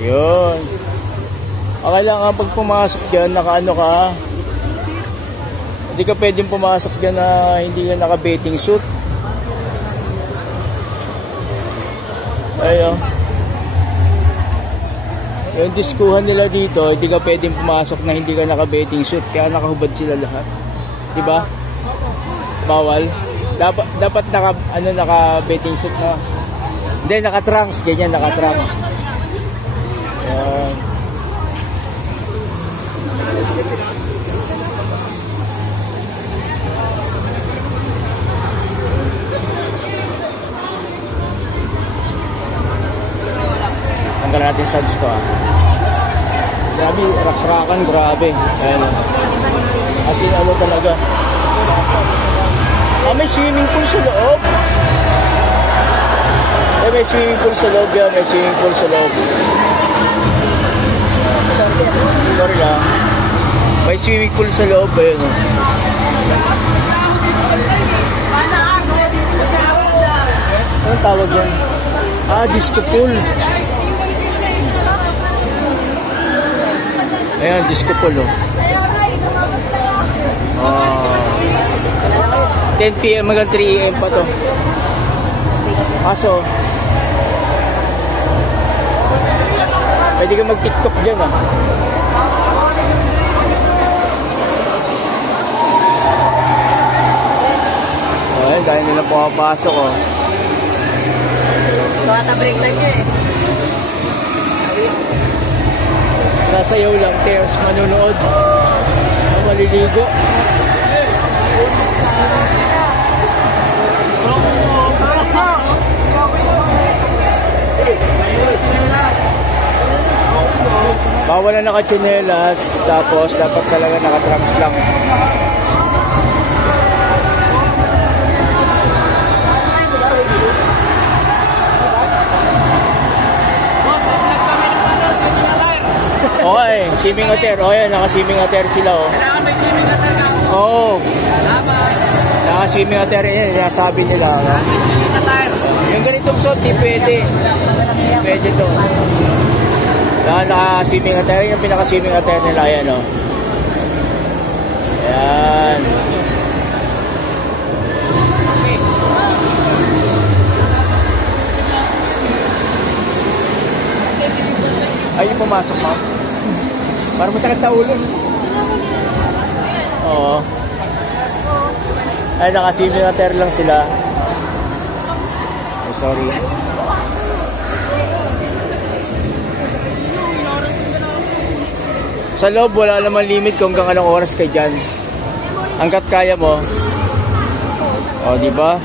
Yun. Kailangan pag pumasok dyan, naka-ano ka. Hindi ka pwedeng pumasok dyan na hindi ka naka-bathing suit. Ayun. Yung diskuhan nila dito, hindi ka pwedeng pumasok na hindi ka naka-bathing suit. Kaya nakahubad sila lahat. Diba? Bawal. Dapat naka-bathing suit na. Hindi, naka-trunks. Ganyan, naka-trunks. Ayan. Tanggal natin suds to Grabe, rak-rakan, grabe. Ayan. As in, ano talaga. May swimming pool sa loob. May swimming pool sa loob yan. May swimming pool sa loob. Sorry lang. May swimming pool sa loob. Ayun o. Anong tawag yan? Disco pool. Ayan, disco pool o. 10 PM hanggang 3 AM pa to. Kaso pwede ka mag-TikTok dyan Ayan, dahil nila pumapasok break time niya Sasayaw lang, tears, manunood. Maliligo. Bawal na naka-tsinelas, tapos dapat talaga naka-trunks lang. Okay, swimming attire. Oh, yan, naka-swimming attire sila, Kailangan may swimming attire ka. Oo. Naka-swimming attire yan, sabi nila. Swimming attire. Yung ganitong suit, di pwede. Pwede to. Naka-swimming attire, yung pinaka-swimming attire nila, yan, Ayan. Ay, yung pumasok, ma'am. Parang masakit sa ulo. Oo. Ay, naka-swimming attire lang sila. Oh, sorry. Sa loob, wala naman limit kung hanggang anong oras ka dyan. Hanggat kaya mo. O, diba?